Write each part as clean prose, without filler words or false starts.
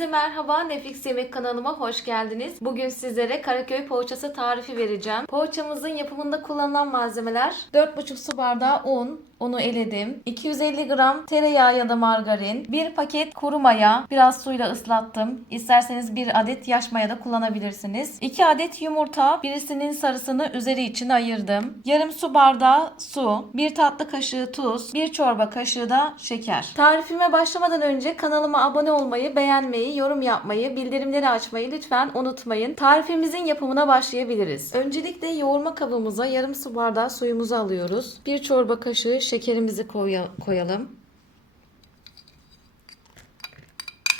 Herkese merhaba, Nefis Yemek kanalıma hoş geldiniz. Bugün sizlere Karaköy poğaçası tarifi vereceğim. Poğaçamızın yapımında kullanılan malzemeler: 4,5 su bardağı un, unu eledim. 250 gram tereyağı ya da margarin, 1 paket kuru maya, biraz suyla ıslattım. İsterseniz 1 adet yaş maya da kullanabilirsiniz. 2 adet yumurta, birisinin sarısını üzeri için ayırdım. Yarım su bardağı su, 1 tatlı kaşığı tuz, 1 çorba kaşığı da şeker. Tarifime başlamadan önce kanalıma abone olmayı, beğenmeyi, yorum yapmayı, bildirimleri açmayı lütfen unutmayın. Tarifimizin yapımına başlayabiliriz. Öncelikle yoğurma kabımıza yarım su bardağı suyumuzu alıyoruz. 1 çorba kaşığı şekerimizi koyalım.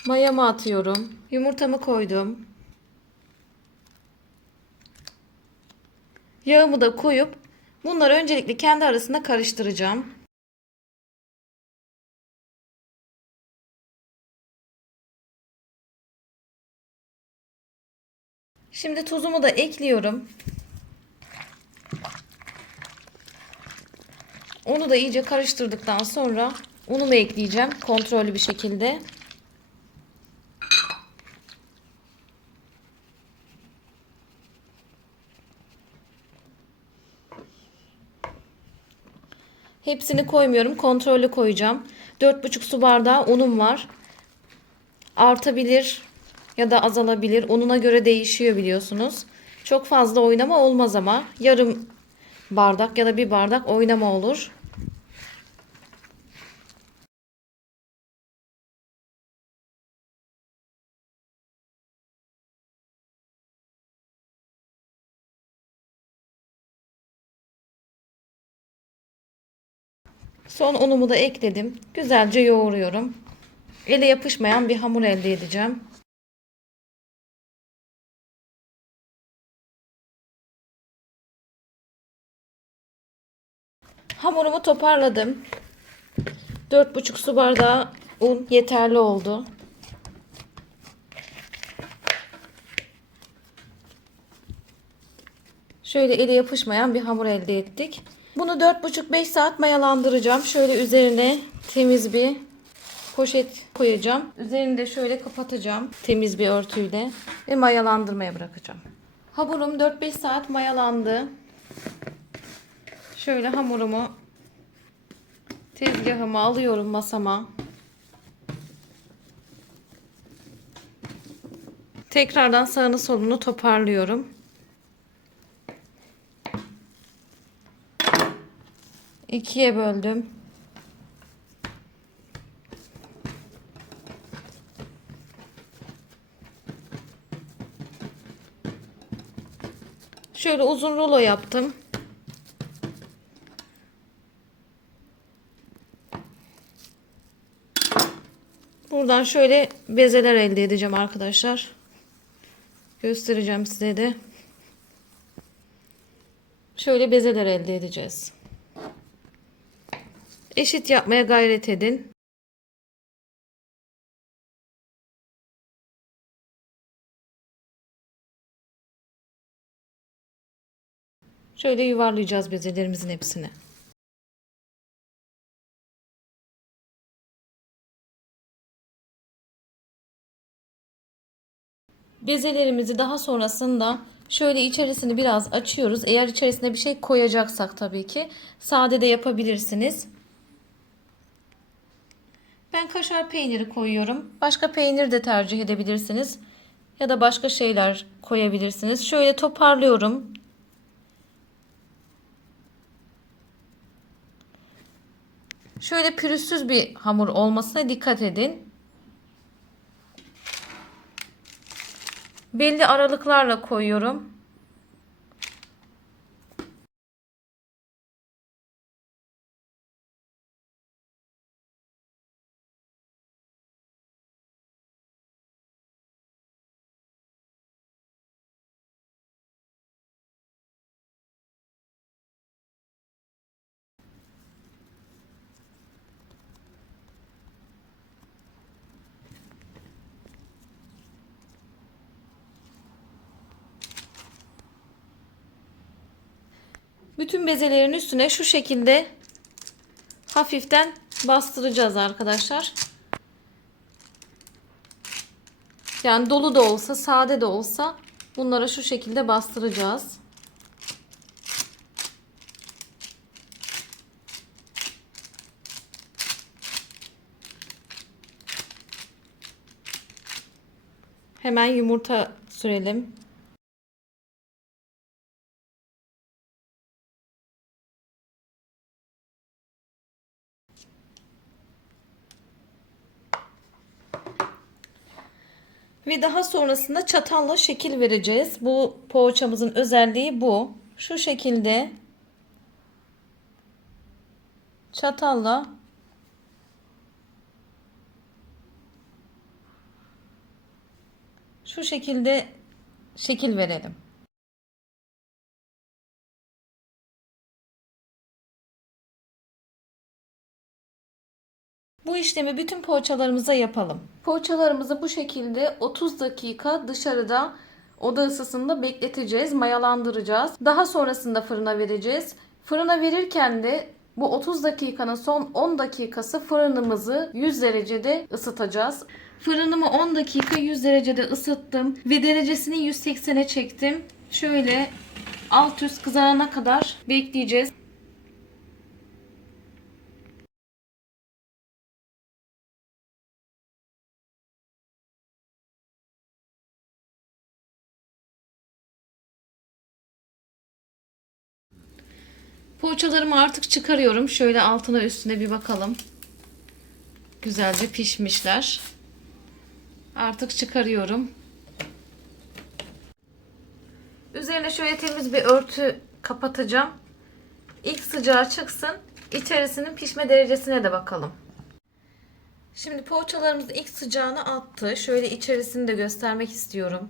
Mayamı atıyorum. Yumurtamı koydum. Yağımı da koyup bunları öncelikle kendi arasında karıştıracağım. Şimdi tuzumu da ekliyorum. Onu da iyice karıştırdıktan sonra unumu ekleyeceğim kontrollü bir şekilde. Hepsini koymuyorum, kontrollü koyacağım. 4,5 su bardağı unum var. Artabilir ya da azalabilir. Ununa göre değişiyor biliyorsunuz. Çok fazla oynama olmaz ama yarım bardak ya da 1 bardak oynama olur. Son unumu da ekledim. Güzelce yoğuruyorum. Ele yapışmayan bir hamur elde edeceğim. Hamurumu toparladım. 4,5 su bardağı un yeterli oldu. Şöyle ele yapışmayan bir hamur elde ettik. Bunu 4,5-5 saat mayalandıracağım. Şöyle üzerine temiz bir poşet koyacağım. Üzerini de şöyle kapatacağım temiz bir örtüyle ve mayalandırmaya bırakacağım. Hamurum 4-5 saat mayalandı. Şöyle hamurumu tezgahıma alıyorum, masama. Tekrardan sağını solunu toparlıyorum. İkiye böldüm. Şöyle uzun rulo yaptım. Buradan şöyle bezeler elde edeceğim arkadaşlar. Göstereceğim size de. Şöyle bezeler elde edeceğiz. Eşit yapmaya gayret edin. Şöyle yuvarlayacağız bezelerimizin hepsini. Bezelerimizi daha sonrasında şöyle içerisini biraz açıyoruz. Eğer içerisine bir şey koyacaksak tabii ki sade de yapabilirsiniz. Ben kaşar peyniri koyuyorum. Başka peynir de tercih edebilirsiniz. Ya da başka şeyler koyabilirsiniz. Şöyle toparlıyorum. Şöyle pürüzsüz bir hamur olmasına dikkat edin. Belli aralıklarla koyuyorum. Bütün bezelerin üstüne şu şekilde hafiften bastıracağız arkadaşlar. Yani dolu da olsa, sade de olsa bunlara şu şekilde bastıracağız. Hemen yumurta sürelim. Ve daha sonrasında çatalla şekil vereceğiz. Bu poğaçamızın özelliği bu. Şu şekilde çatalla şu şekilde şekil verelim. Bu işlemi bütün poğaçalarımıza yapalım. Poğaçalarımızı bu şekilde 30 dakika dışarıda oda ısısında bekleteceğiz, mayalandıracağız. Daha sonrasında fırına vereceğiz. Fırına verirken de bu 30 dakikanın son 10 dakikası fırınımızı 100 derecede ısıtacağız. Fırınımı 10 dakika 100 derecede ısıttım ve derecesini 180'e çektim. Şöyle alt üst kızarana kadar bekleyeceğiz. Poğaçalarımı artık çıkarıyorum. Şöyle altına üstüne bir bakalım. Güzelce pişmişler. Artık çıkarıyorum. Üzerine şöyle temiz bir örtü kapatacağım. İlk sıcağı çıksın. İçerisinin pişme derecesine de bakalım. Şimdi poğaçalarımız ilk sıcağını attı. Şöyle içerisini de göstermek istiyorum.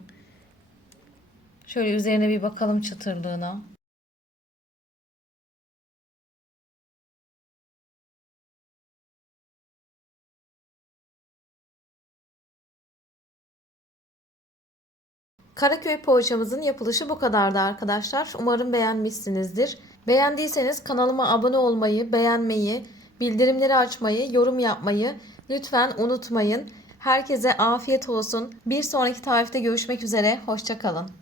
Şöyle üzerine bir bakalım çıtırlığına. Karaköy poğaçamızın yapılışı bu kadardı arkadaşlar. Umarım beğenmişsinizdir. Beğendiyseniz kanalıma abone olmayı, beğenmeyi, bildirimleri açmayı, yorum yapmayı lütfen unutmayın. Herkese afiyet olsun. Bir sonraki tarifte görüşmek üzere. Hoşça kalın.